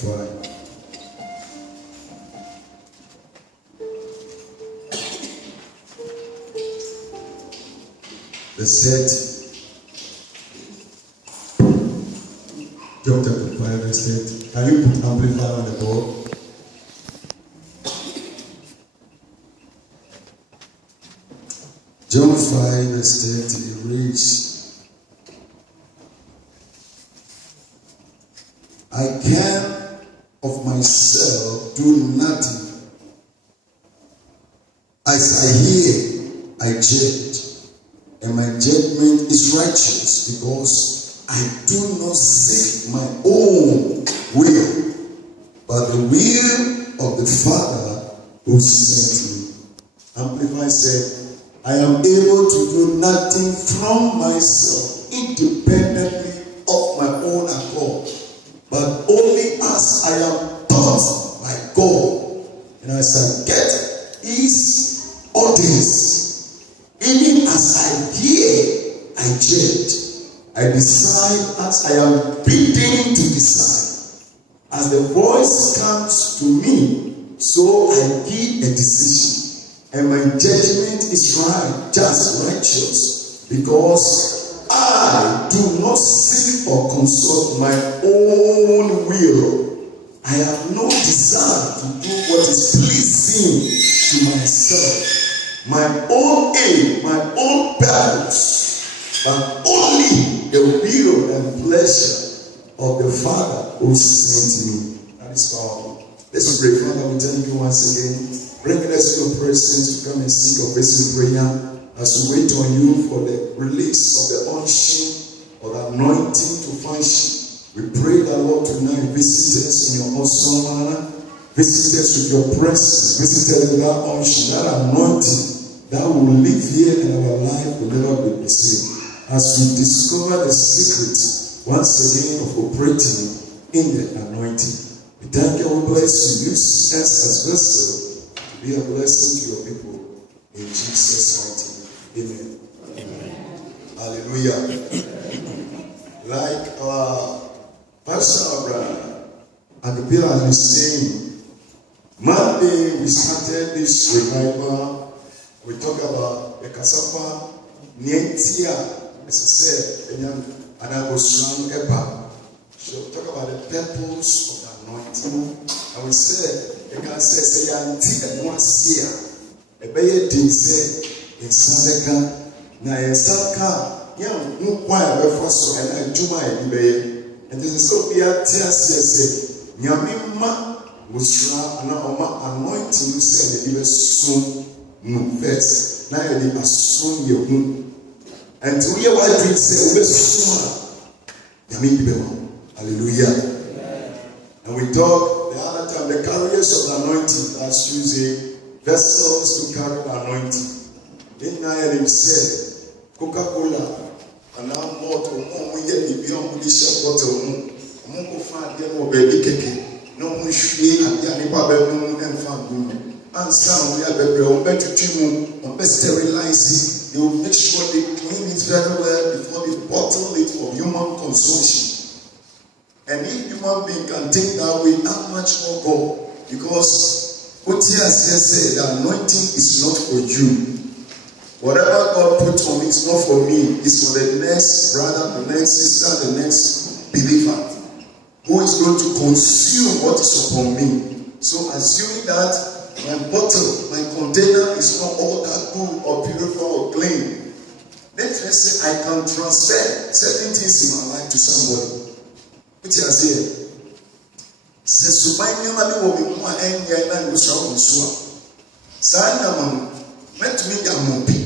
5. Verse 30. John chapter 5, verse 30. Can you put amplifier on the board? John 5, verse 30, it reads, I can of myself do nothing. As I hear, I judge, and my judgment is righteous, because I do not seek my own will, but the will of the Father who sent me. Amplify said, I am able to do nothing from myself, independently of my own accord, but only as I am taught by God, and as I get His orders. Even as I hear, I judge. I decide as I am bidden to decide. As the voice comes to me, so I give a decision. And my judgment is right, just righteous, because I do not seek or consult my own will. I have no desire to do what is pleasing to myself, my own aim, my own purpose, but only the will and pleasure of the Father who sent me. That is powerful. Let's pray. Father, we thank you once again. Bring us your presence to come and seek your face in prayer as we wait on you for the release of the unction or the anointing to function. We pray that, Lord, tonight visit us in your awesome manner. Visit us with your presence. Visit us with that unction, that anointing that will live here and our life will never be the same. As we discover the secret once again of operating in the anointing. We thank you, we bless you. Use us as vessels. Be a blessing to your people. In Jesus' mighty name. Amen. Hallelujah. Like Pastor Abraham Akapila is saying, Monday we started this revival. We talk about the Kasafa, Nientia, as I said, and I was trying Eba. So talk about the purpose of the anointing. And we said, you can say, and once here, a bay did say in Sadeka, Nayasaka, young, no choir, first, and I do my bay. And this is so be a tears, Yamima was anointing, you said, you soon, no first. Now you assume your moon. And to hear what we say, we soon. Hallelujah. And we talk. The carriers of the anointing, as using vessels to carry the anointing. In Nigeria, said Coca-Cola, and now more to more we get the beyond the shop bottle. Mongo fan them or baby cake. No one should and the animal and fan. And some we have a better tune on best sterilizing. They will make sure they clean it very well before they bottle it for human consumption. And if human being can take that way, how much more God? Because what he has said, the anointing is not for you. Whatever God put on me is not for me. It's for the next brother, the next sister, the next believer who is going to consume what is upon me. So assuming that my bottle, my container is not all that good or beautiful or clean, then say I can transfer certain things in my life to somebody. What you say? Says Subanya will be more angry than we shall ensure. Sana meant to make a mopi.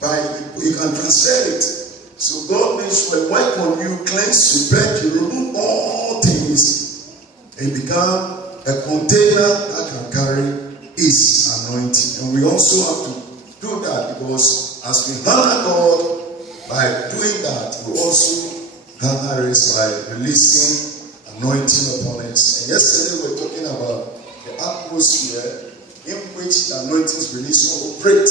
But you can transfer it. So God makes sure wipe on you, cleanse you, purge you, remove all things, and become a container that can carry His anointing. And we also have to do that because as we honor God by doing that, we also honor us by releasing anointing upon us. And yesterday we were talking about the atmosphere in which the anointing is released or operate.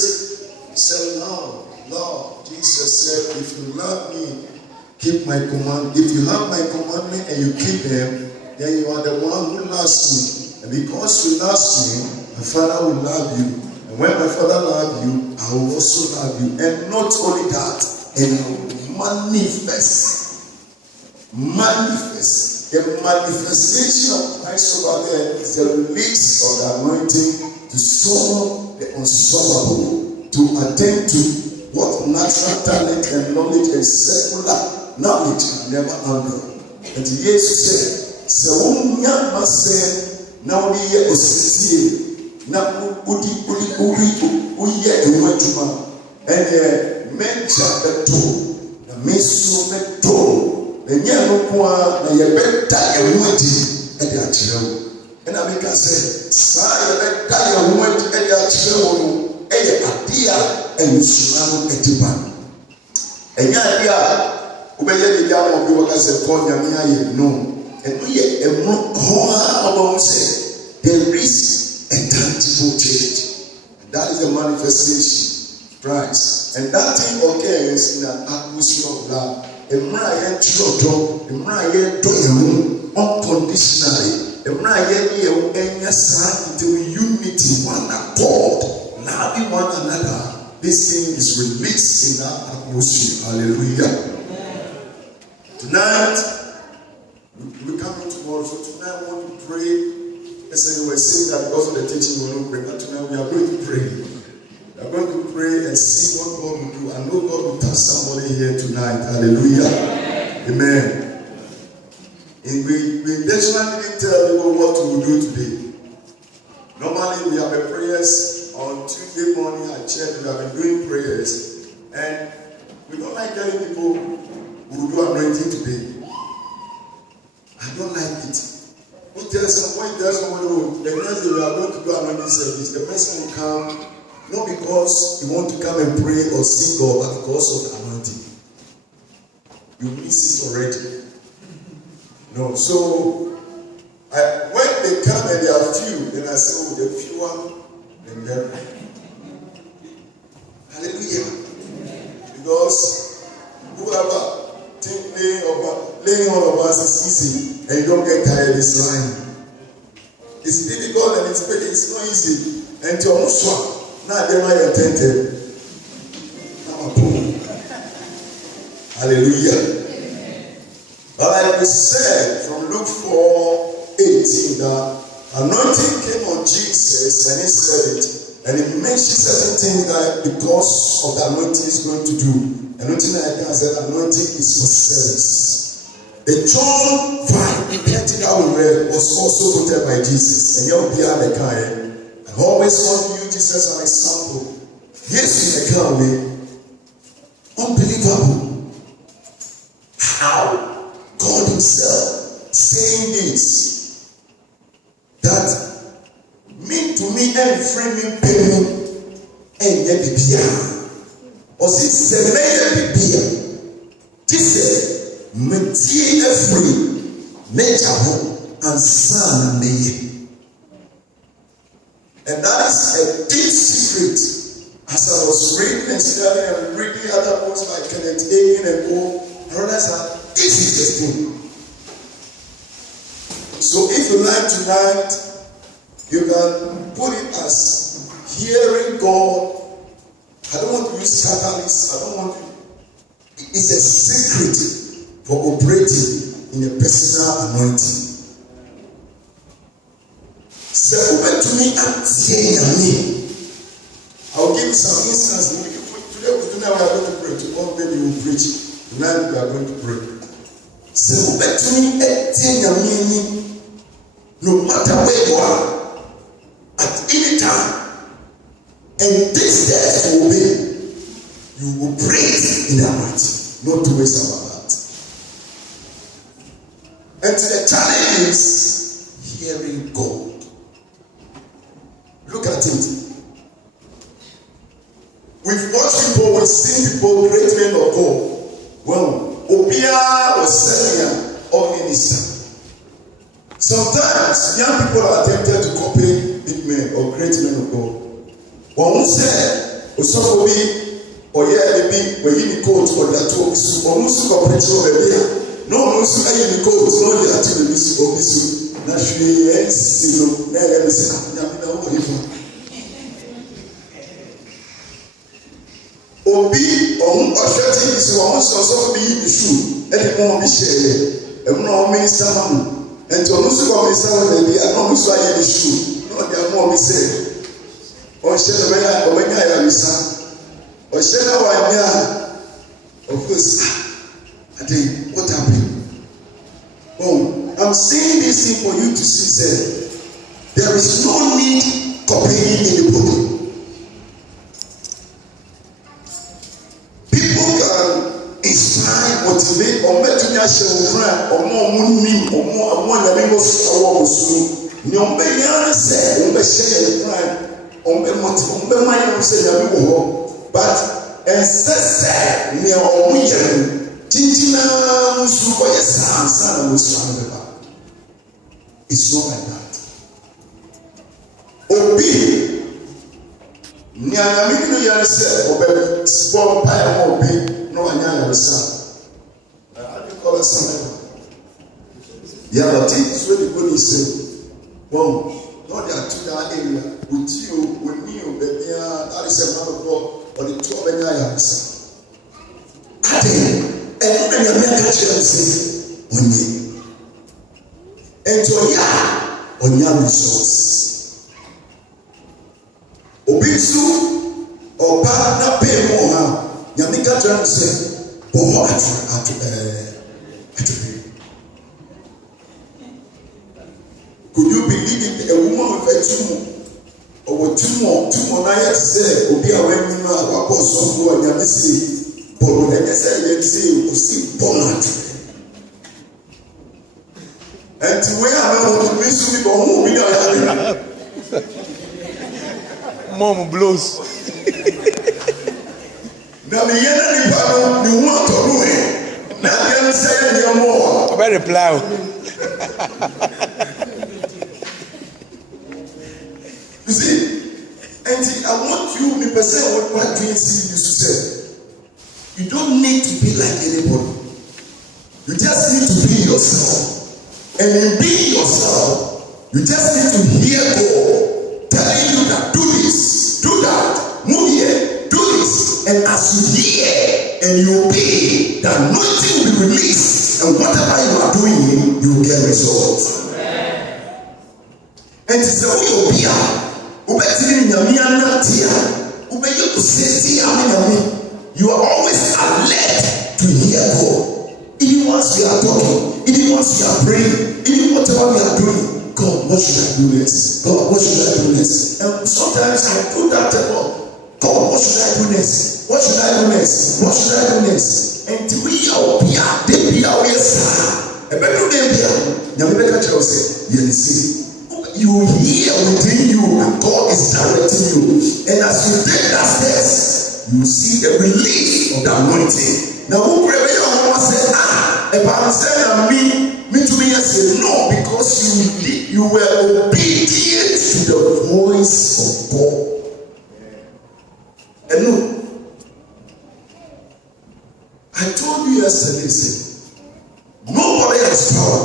He said, Lord, Jesus said, if you love me, keep my command. If you have my commandment and you keep them, then you are the one who loves me. And because you love me, my Father will love you. And when my Father loves you, I will also love you. And not only that, and I will manifest. The manifestation of Christ over there is the release of the anointing to solve the unsolvable, to attend to what natural talent and knowledge and secular knowledge can never handle. And Jesus said, "Se unya mase na odi ye ositie na udi uye enwetuma ene mencha beto na mesu beto enya no kwa na ye beta enweti e de akire wo ena make say sa ye beta enweti e de akire wo no e ye adia ensura no etiba enya adia ubeye de ja mo bi wo ka se ko nyame aye no enu ye emu ho a say there is a tangible change, and that is the manifestation of Christ. And that thing occurs in an atmosphere of love. Unconditionally. Unity, one accord, loving one another. This thing is released in that atmosphere. Hallelujah. Tonight, we come in tomorrow, so tonight I want to pray. As they were saying that because of the teaching we will not pray, but tonight we are going to pray. We are going to pray and see what God will do. I know God will touch somebody here tonight. Hallelujah. Amen. And we intentionally didn't tell people what we will do today. Normally we have a prayers on Tuesday morning at church. We have been doing prayers. And we don't like telling people we will do anointing today. I don't like it. We tell someone, the next day we are going to do anointing service, the person will come not because you want to come and pray or see God, but because of the anointing. You miss it already. No, so when they come and they are few, then I say, oh, the fewer, the better. Hallelujah. Because whoever think laying all of us is easy, and you don't get tired, it's lying. It's difficult and it's not easy. And to almost swap, now they might attend it. Hallelujah. But like we said from Luke 4:18, the anointing came on Jesus and he said it. And he mentioned certain things that because of the anointing he's going to do. Anointing, like I said, anointing is for service. The John 5:30 that we read was also quoted by Jesus. And you'll be at the kind. I always want to use Jesus as an example. Yes, in the kind way. Unbelievable. How God himself saying this. That me to me every me penny and yet be here. Or since the mayor be here. Jesus. Metie every nature home and son and me. And that is a deep secret. As I was reading and studying and reading other books by Kenneth Hagin and all, I realized that this is the thing. So if you like tonight, you can put it as hearing God. I don't want to use catalyst. I don't want to. It's a secret for operating in a personal anointing. So open to me and say me. I'll give you some instances. Today we are going to pray. Tomorrow maybe we will preach. Tonight we are going to pray. So open to me and say me. No matter where you are, at any time, and this death will be, you will pray in the anointing. Not to waste our life. And the challenge is hearing God. Look at it. We've watched people, we've seen people, great men of God. Well, Obia was saying, or minister. Sometimes young people are tempted to copy big men or great men of God. One who said, Osofobi, or yeah, maybe when you coat or that talks, or Musu or Petro, No, no, so I am cold. No, they are to the miss of this. Naturally, and see, never say, Obi, on a shirty is one so be the shoe, and more be shared. And no minister, and to also minister, maybe I don't so I the shoe. No, they are more be said. Or share the way I am, son. Or share our of course. I think what happened? Oh, I'm saying this thing for you to see, sir. There is no need copying anybody. People can inspire, motivate, or make me a show or more money, or more than we was soon. No, be answer, or share a crime, or be my say, but and say, near or we. It's not like that. Obi, Nyamino Yanse, Obe, Spon Pie Obi, no Anyasa. How do you call it something? Yeah, but it's really good to say. Well, not that to that area, with you, baby, that is a man of God, or the two of Anyasa. And when you make a chance, and so on your resource. Obisu or partner pay more. Yamika chance, or could you believe it? A woman with a tumor or two more nights say, Obi away, what was so good, Yamisi. But when I say, you see, bonnet. And to where I want to miss me, but who we are. Mom blows. Now, the enemy panel, you want to do it. Now, you say you're more. Very plow. You see, and I want you to present what you used to say. You don't need to be like anybody. You just need to be yourself. And in being yourself, you just need to hear God telling you that do this, do that, move here, do this. And as you hear and you obey, the anointing will be released. And whatever you are doing, you will get results. And it's the way you be. You are always alert to hear God. Even once we are talking, even once we are praying, even whatever we are doing, God, what should I do next? God, what should I do next? And sometimes I do that a lot. God, what should I do next? What should I do next? What should I do next? And we are here, they be our yes. A better name here. Yamaka Chelsea, you hear within you, and God is directing you. And as you take that steps, you see the release of the anointing. Now, who pray when you say, if I'm saying me to me, say no, because you were obedient to the voice of God. And no, I told you yesterday, say, nobody has power,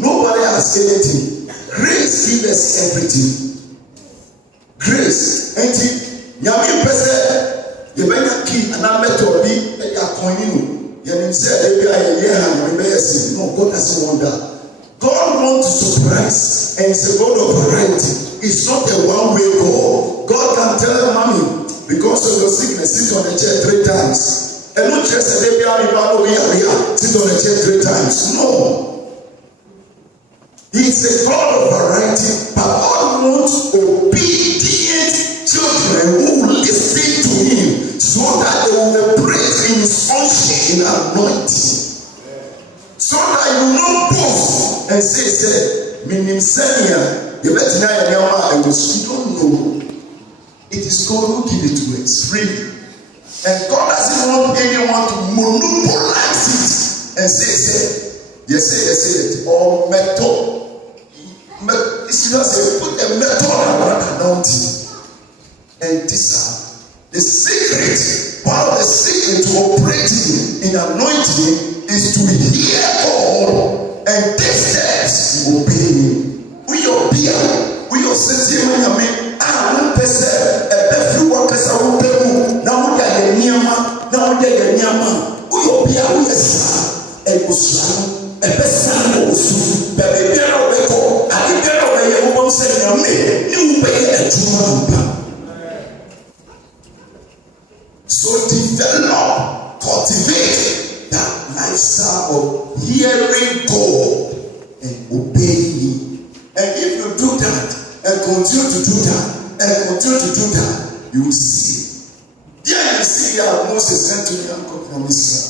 nobody has anything. Grace gives us everything. Grace, ain't Yami Pese. You may not keep an amateur be a coin. You say, no, God doesn't want that. God wants to surprise, and it's a God of variety. It's not a one-way God. God can tell mommy, because of your sickness, sit on the chair 3 times. And not just a baby, sit on the chair 3 times. No. He's a God of variety, but God wants obedient children who listen to him so that they will operate in his unction, in anointing. So that you will not boast and say, you don't know. It is God who gives it to us freely. And God doesn't want anyone to monopolize it and say, yes, or method. It's just put a method on anointing. And this the secret, part of the secret to operating in anointing is to hear God. God, and these steps will obey him. We obey. We are sitting when you mean, I won't say, a few workers I will pay you. Now we are near man, now we are near man. We obey our son, and was son, a best son also. Baby, there are people, I think there are a woman saying, you pay a true. So develop, cultivate that lifestyle of hearing God and obeying him. And if you do that, and continue to do that, you will see. There you see how Moses sent to the uncle from Israel.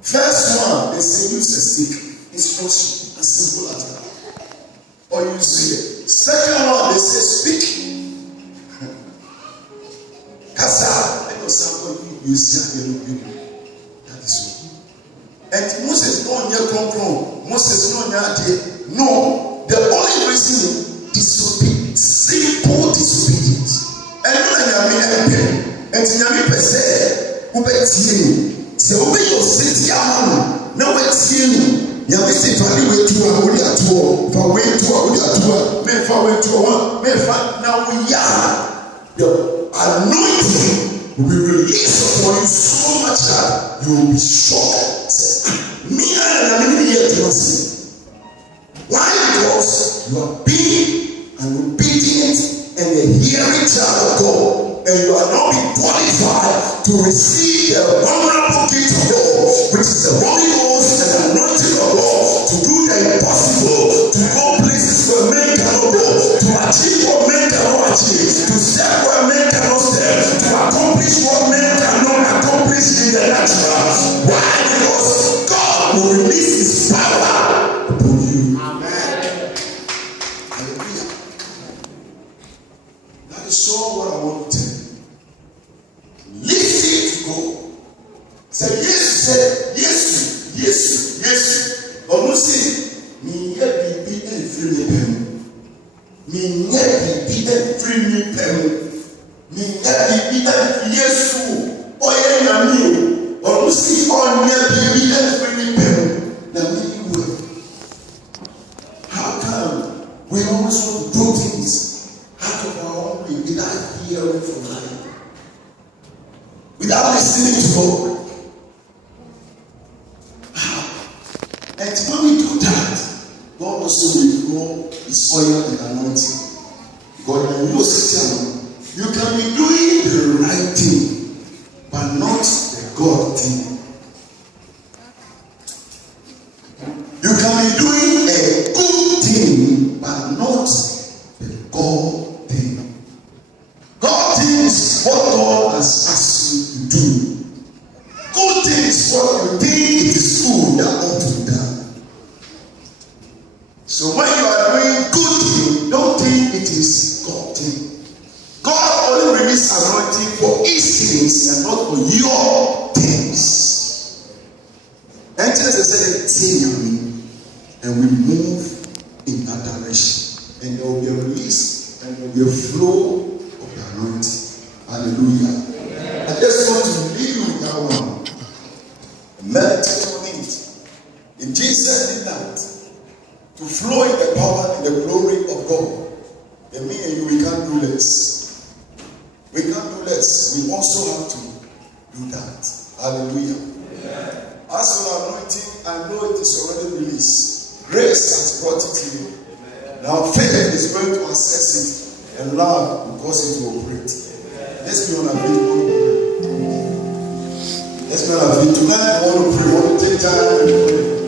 First one, they say use a stick. Instruction, as simple as that. Or you see it. Second one, they say speak. Kasa, I know somebody you see that is all. And Moses no near Moses no near. No, the only reason disobedience, simple disobedience. And when I mean, and Yami per se, who bet you, so obey your city, no wet you. Yami say, way to a holy at all, for way to a holy at all, may far way to one, may find now we are the anointing will be released upon you so much that you will be shocked. Me and I mean here to us. Why? Because you are being an obedient and a hearing child of God, and you are not being qualified to receive the honorable gift of God, which is the Holy Ghost and the anointing of God, to do the impossible, to go places where men cannot go, to achieve what men cannot achieve, to step where men cannot step, to accomplish what men cannot accomplish in the natural. Why? Because God will release his power upon you. Amen. Hallelujah. That is all what I want to tell you. Listen to God. Say yes, yes. Or no say, me yet be and free me pen. Me yet be and free me pen. Me yet be and yes, or yeah, me. Or no see, or yet be and free me pen. Now me will. How come we always want to do things out of our own way without hearing from God, without listening to God? And when we do that, God also will withdraw his oil and anointing. God will use you can be doing the right thing, but not the God thing. You can be doing a good thing, but not the God thing. God thing is what God has asked you to do. Good thing is what you think it is good that ought to be done. So when you are doing good thing, don't think it is God thing. God only releases anointing for his things and not for your things. And Jesus said, and we move in that direction. And there will be a release and there will be a flow of the anointing. Hallelujah. Amen. I just want to leave you with that one. Meditate on it. If Jesus did that, to flow in the power and the glory of God, then me and you, we can't do less. We can't do less. We also have to do that. Hallelujah. Amen. As for anointing, I know it is already released. Grace has brought it to you. Amen. Now faith is going to access it, and love will cause it to operate. Amen. Let's be on our feet. Let's be on our feet. Tonight I want to pray. I want to take time and pray.